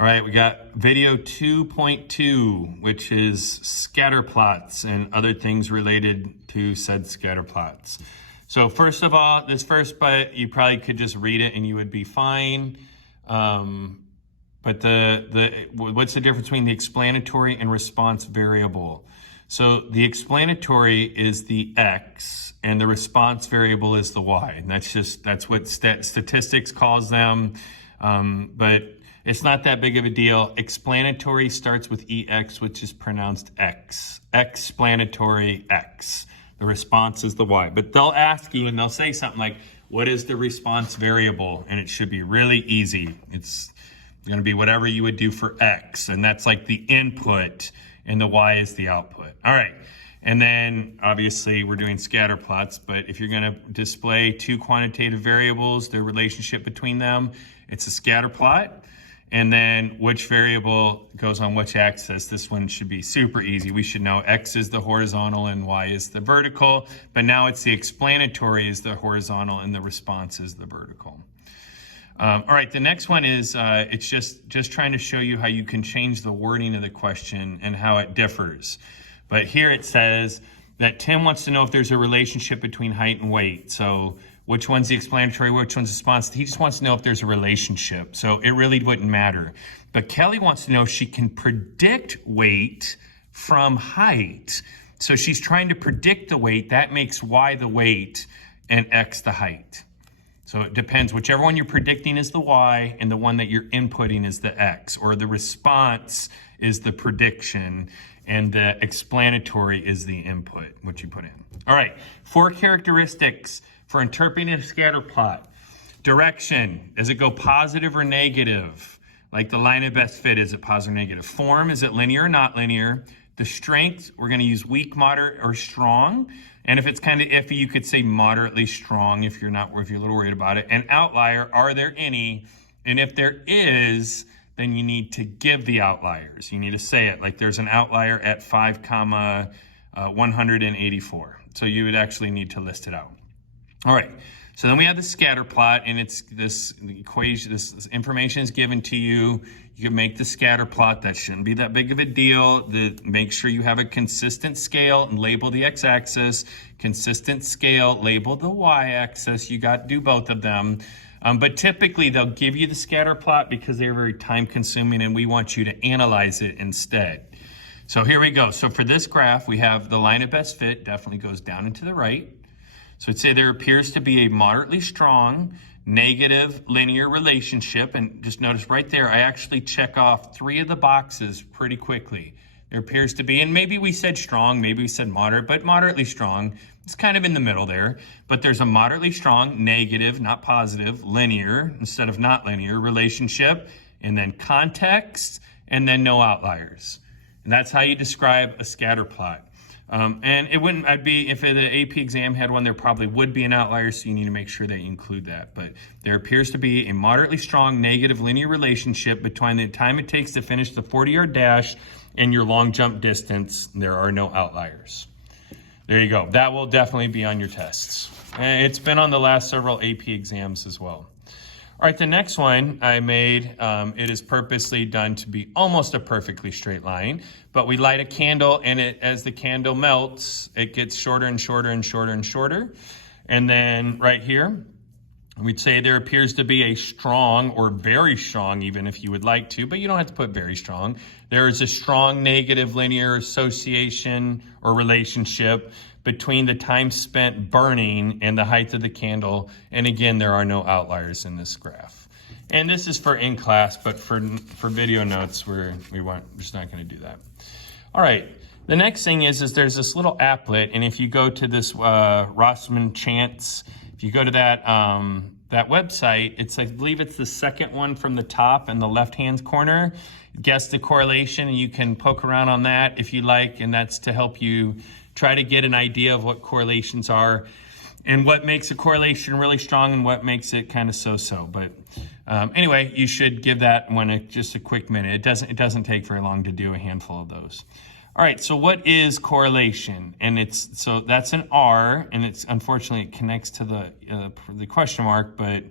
All right, we got video 2.2, which is scatter plots and other things related to said scatter plots. So first of all, this first bit, you probably could just read it and you would be fine. But what's the difference between the explanatory and response variable? So the explanatory is the X and the response variable is the Y. And that's what statistics calls them. But it's not that big of a deal. Explanatory starts with EX, which is pronounced X. Explanatory X. The response is the Y. But they'll ask you and they'll say something like, what is the response variable? And it should be really easy. It's going to be whatever you would do for X. And that's like the input and the Y is the output. All right. And then obviously we're doing scatter plots, but if you're going to display two quantitative variables, the relationship between them, it's a scatter plot. And then which variable goes on which axis. This one should be super easy. We should know X is the horizontal and Y is the vertical, but now it's the explanatory is the horizontal and the response is the vertical. All right, the next one is, it's just trying to show you how you can change the wording of the question and how it differs. But here it says that Tim wants to know if there's a relationship between height and weight. So which one's the explanatory, which one's the response? He just wants to know if there's a relationship. So it really wouldn't matter. But Kelly wants to know if she can predict weight from height. So she's trying to predict the weight. That makes Y the weight and X the height. So it depends. Whichever one you're predicting is the Y and the one that you're inputting is the X, or the response is the prediction and the explanatory is the input, what you put in. All right, 4 characteristics for interpreting a scatter plot. Direction, does it go positive or negative? Like the line of best fit, is it positive or negative? Form, is it linear or not linear? The strength, we're gonna use weak, moderate, or strong. And if it's kind of iffy, you could say moderately strong if you're a little worried about it. And outlier, are there any? And if there is, then you need to give the outliers. You need to say it, like there's an outlier at 5,184. So you would actually need to list it out. All right, so then we have the scatter plot, and it's this equation, this information is given to you. You can make the scatter plot. That shouldn't be that big of a deal. Make sure you have a consistent scale and label the x-axis. Consistent scale, label the y-axis. You got to do both of them. But typically they'll give you the scatter plot because they're very time consuming and we want you to analyze it instead. So here we go. So for this graph, we have the line of best fit definitely goes down and to the right. So it'd say there appears to be a moderately strong negative linear relationship. And just notice right there, I actually check off 3 of the boxes pretty quickly. There appears to be, and maybe we said strong, maybe we said moderate, but moderately strong. It's kind of in the middle there. But there's a moderately strong negative, not positive, linear instead of not linear relationship, and then context, and then no outliers. And that's how you describe a scatter plot. And it wouldn't, if the AP exam had one, there probably would be an outlier, so you need to make sure that you include that. But there appears to be a moderately strong negative linear relationship between the time it takes to finish the 40-yard dash and your long jump distance. There are no outliers. There you go. That will definitely be on your tests. And it's been on the last several AP exams as well. All right, the next one I made, it is purposely done to be almost a perfectly straight line, but we light a candle and as the candle melts, it gets shorter and shorter and shorter and shorter. And then right here, we'd say there appears to be a strong or very strong, even if you would like to, but you don't have to put very strong. There is a strong negative linear association or relationship between the time spent burning and the height of the candle. And again, there are no outliers in this graph. And this is for in class, but for video notes, we're just not going to do that. All right. The next thing is there's this little applet, and if you go to this Rossman Chance, if you go to that website, I believe it's the second one from the top in the left-hand corner. Guess the correlation, and you can poke around on that if you like, and that's to help you try to get an idea of what correlations are and what makes a correlation really strong and what makes it kind of so-so. But anyway, you should give that one just a quick minute. It doesn't take very long to do a handful of those. All right, so what is correlation? And so that's an R, and it's unfortunately it connects to the question mark, but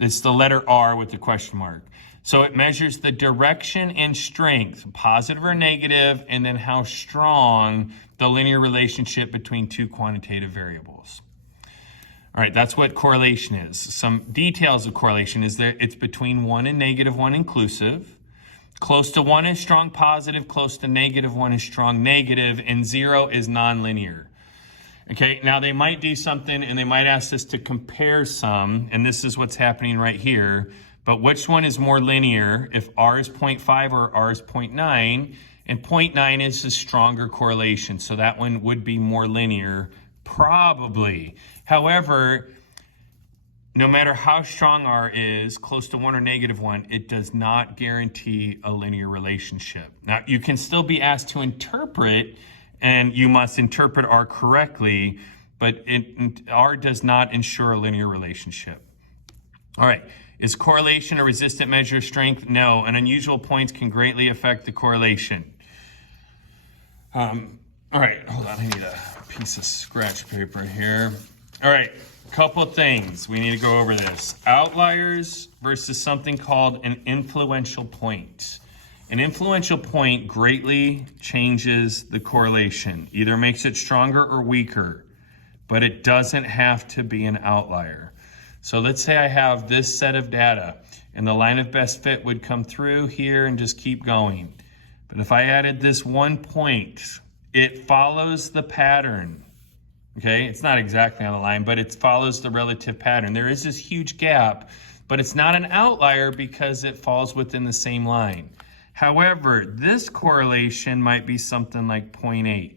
it's the letter R with the question mark. So it measures the direction and strength, positive or negative, and then how strong the linear relationship between two quantitative variables. All right, that's what correlation is. Some details of correlation is that it's between 1 and -1 inclusive. Close to 1 is strong positive, close to -1 is strong negative, and 0 is nonlinear. Okay, now they might do something and they might ask us to compare some, and this is what's happening right here. But which one is more linear, if R is 0.5 or R is 0.9? And 0.9 is a stronger correlation, so that one would be more linear, probably. However, no matter how strong R is, close to 1 or -1, it does not guarantee a linear relationship. Now, you can still be asked to interpret, and you must interpret R correctly, but R does not ensure a linear relationship. All right, is correlation a resistant measure of strength? No, and unusual points can greatly affect the correlation. All right, hold on, I need a piece of scratch paper here. All right, couple things, we need to go over this. Outliers versus something called an influential point. An influential point greatly changes the correlation, either makes it stronger or weaker, but it doesn't have to be an outlier. So let's say I have this set of data and the line of best fit would come through here and just keep going. But if I added this 1 point, it follows the pattern. Okay, it's not exactly on the line, but it follows the relative pattern. There is this huge gap, but it's not an outlier because it falls within the same line. However, this correlation might be something like 0.8.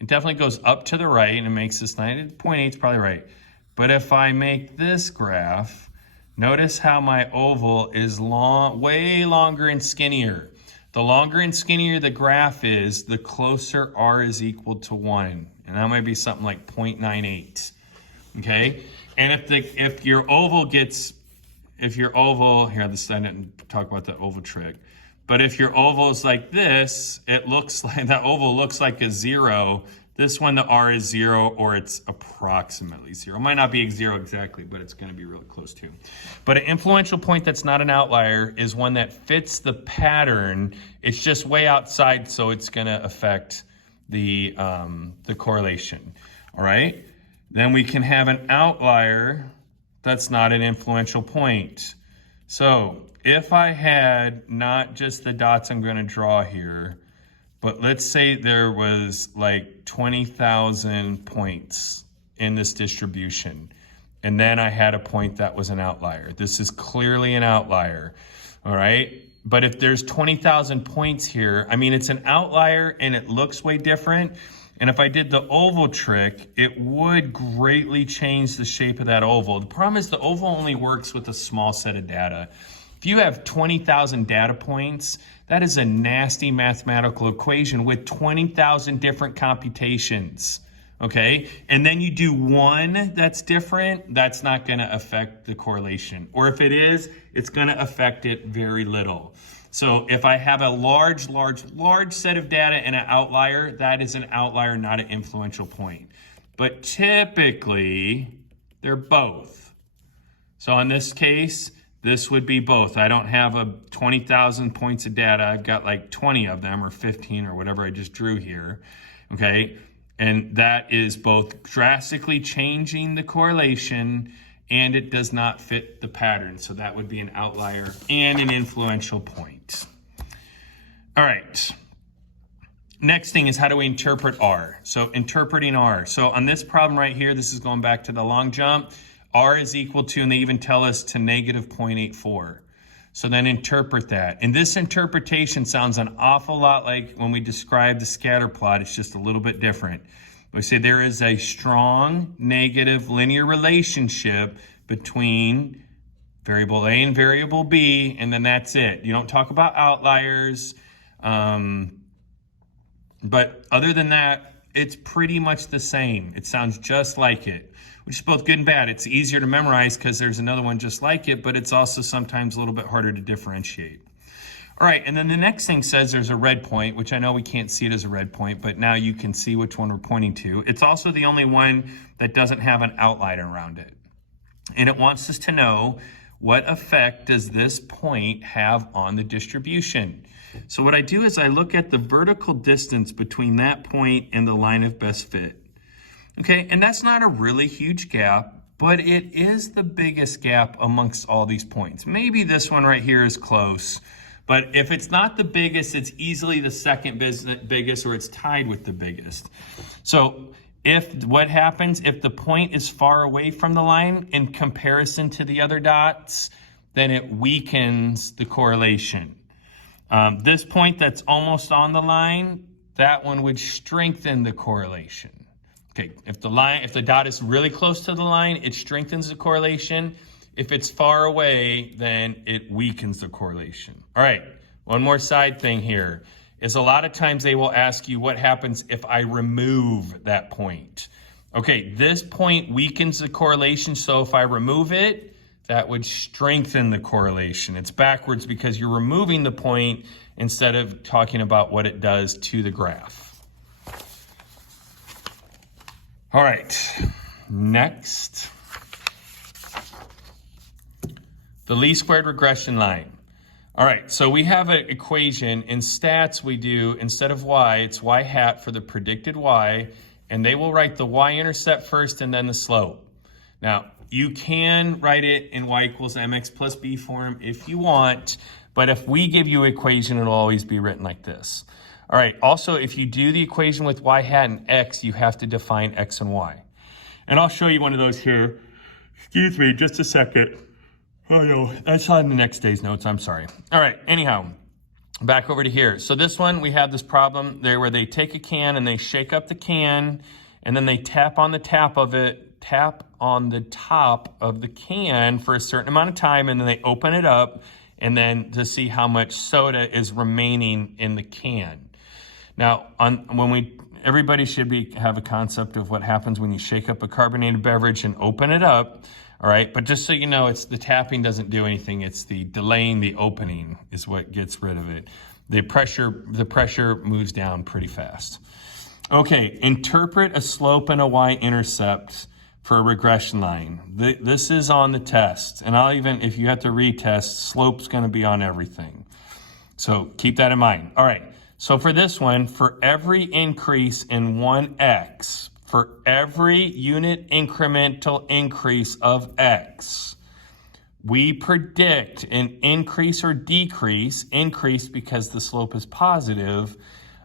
It definitely goes up to the right and it makes this line. 0.8 is probably right. But if I make this graph, notice how my oval is long, way longer and skinnier. The longer and skinnier the graph is, the closer R is equal to 1. And that might be something like 0.98. Okay? And if your oval, here, I didn't talk about the oval trick. But if your oval is like this, it looks like, that oval looks like a 0. This one, the R is 0, or it's approximately 0. It might not be 0 exactly, but it's going to be really close to. But an influential point that's not an outlier is one that fits the pattern. It's just way outside, so it's going to affect the correlation. All right? Then we can have an outlier that's not an influential point. So if I had not just the dots I'm going to draw here, but let's say there was like 20,000 points in this distribution, and then I had a point that was an outlier. This is clearly an outlier, all right? But if there's 20,000 points here, I mean, it's an outlier and it looks way different. And if I did the oval trick, it would greatly change the shape of that oval. The problem is the oval only works with a small set of data. If you have 20,000 data points, that is a nasty mathematical equation with 20,000 different computations, okay? And then you do one that's different, that's not gonna affect the correlation. Or if it is, it's gonna affect it very little. So if I have a large set of data and an outlier, that is an outlier, not an influential point. But typically, they're both. So in this case, this would be both. I don't have a 20,000 points of data. I've got like 20 of them or 15 or whatever I just drew here, okay? And that is both drastically changing the correlation and it does not fit the pattern. So that would be an outlier and an influential point. All right. Next thing is, how do we interpret R? So interpreting R. So on this problem right here, this is going back to the long jump. R is equal to, and they even tell us, to negative 0.84. So then interpret that. And this interpretation sounds an awful lot like when we describe the scatter plot. It's just a little bit different. We say there is a strong negative linear relationship between variable A and variable B, and then that's it. You don't talk about outliers. But other than that, it's pretty much the same. It sounds just like it, which is both good and bad. It's easier to memorize because there's another one just like it, but it's also sometimes a little bit harder to differentiate. All right, and then the next thing says there's a red point, which I know we can't see it as a red point, but now you can see which one we're pointing to. It's also the only one that doesn't have an outline around it. And it wants us to know what effect does this point have on the distribution? So what I do is I look at the vertical distance between that point and the line of best fit. Okay, and that's not a really huge gap, but it is the biggest gap amongst all these points. Maybe this one right here is close, but if it's not the biggest, it's easily the second biggest, or it's tied with the biggest. So what happens if the point is far away from the line in comparison to the other dots, then it weakens the correlation. This point that's almost on the line, that one would strengthen the correlation. Okay, if the dot is really close to the line, it strengthens the correlation. If it's far away, then it weakens the correlation. All right, one more side thing here is a lot of times they will ask you what happens if I remove that point. Okay, this point weakens the correlation, so if I remove it, that would strengthen the correlation. It's backwards because you're removing the point instead of talking about what it does to the graph. All right, next, the least squared regression line. All right, so we have an equation. In stats, we do, instead of y, it's y hat for the predicted y, and they will write the y-intercept first and then the slope. Now, you can write it in y equals mx plus b form if you want, but if we give you an equation, it'll always be written like this. All right, also, if you do the equation with y hat and x, you have to define x and y. And I'll show you one of those here. Excuse me, just a second. Oh no, that's on the next day's notes, I'm sorry. All right, anyhow, back over to here. So this one, we have this problem there where they take a can and they shake up the can, and then they tap on the top of the can for a certain amount of time, and then they open it up, and then to see how much soda is remaining in the can. Now, everybody should have a concept of what happens when you shake up a carbonated beverage and open it up, all right? But just so you know, it's the tapping doesn't do anything. It's the delaying the opening is what gets rid of it. The pressure moves down pretty fast. Okay, interpret a slope and a y-intercept for a regression line. This is on the test, and if you have to retest, slope's gonna be on everything. So keep that in mind. All right, so for this one, for every increase in 1x, for every unit incremental increase of x, we predict an increase or decrease, increase because the slope is positive,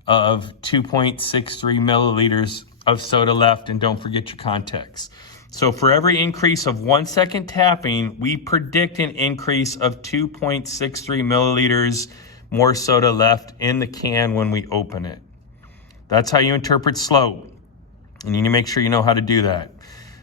of 2.63 milliliters of soda left, and don't forget your context. So for every increase of 1 second tapping, we predict an increase of 2.63 milliliters more soda left in the can when we open it. That's how you interpret slope. And you need to make sure you know how to do that.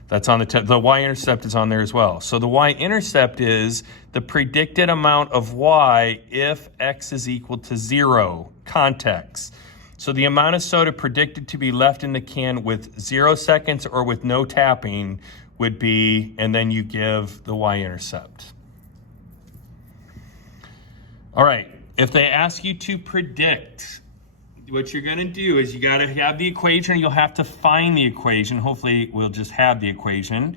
That's on the y-intercept is on there as well. So the y-intercept is the predicted amount of y if x is equal to 0, context. So the amount of soda predicted to be left in the can with 0 seconds or with no tapping would be, and then you give the y-intercept. All right, if they ask you to predict, what you're gonna do is you gotta have the equation, you'll have to find the equation. Hopefully we'll just have the equation.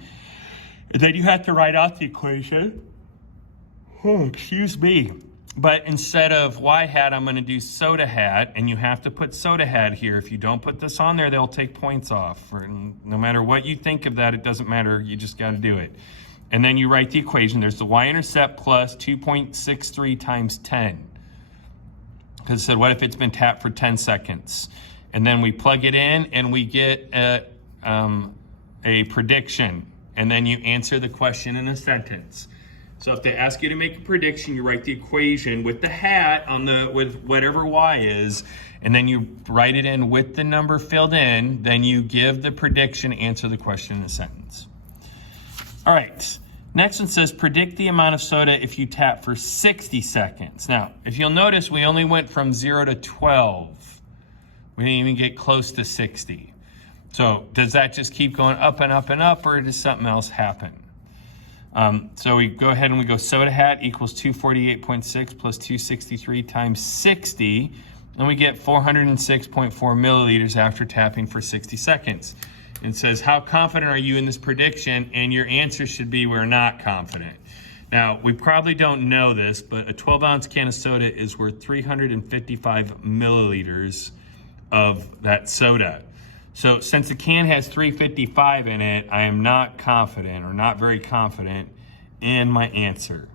And then you have to write out the equation. Oh, excuse me. But instead of y hat, I'm gonna do soda hat, and you have to put soda hat here. If you don't put this on there, they'll take points off. No matter what you think of that, it doesn't matter, you just gotta do it. And then you write the equation. There's the y-intercept plus 2.63 times 10. Because it said, what if it's been tapped for 10 seconds? And then we plug it in and we get a prediction. And then you answer the question in a sentence. So if they ask you to make a prediction, you write the equation with the hat with whatever y is, and then you write it in with the number filled in, then you give the prediction, answer the question in a sentence. All right, next one says predict the amount of soda if you tap for 60 seconds. Now, if you'll notice, we only went from 0 to 12. We didn't even get close to 60. So does that just keep going up and up and up, or does something else happen? So we go ahead and we go soda hat equals 248.6 plus 263 times 60, and we get 406.4 milliliters after tapping for 60 seconds. It says, how confident are you in this prediction? And your answer should be, we're not confident. Now, we probably don't know this, but a 12-ounce can of soda is worth 355 milliliters of that soda. So since the can has 355 in it, I am not confident, or not very confident, in my answer.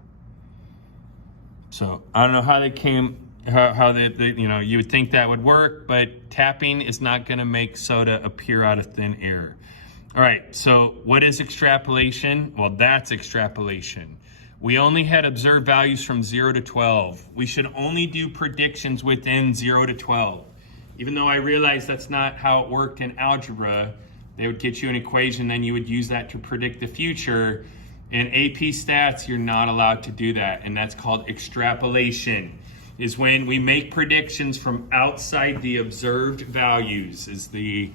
So I don't know how they came, how they you know, you would think that would work, but tapping is not gonna make soda appear out of thin air. All right, so what is extrapolation? Well, that's extrapolation. We only had observed values from 0 to 12. We should only do predictions within 0 to 12. Even though I realize that's not how it worked in algebra, they would get you an equation, then you would use that to predict the future. In AP Stats, you're not allowed to do that, and that's called extrapolation. Is when we make predictions from outside the observed values, is the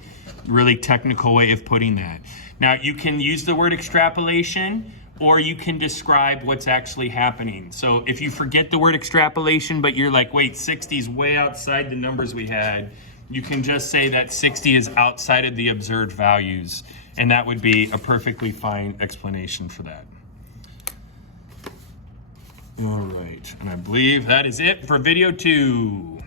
really technical way of putting that. Now, you can use the word extrapolation, or you can describe what's actually happening. So if you forget the word extrapolation, but you're like, wait, 60 is way outside the numbers we had, you can just say that 60 is outside of the observed values, and that would be a perfectly fine explanation for that. All right, and I believe that is it for video 2.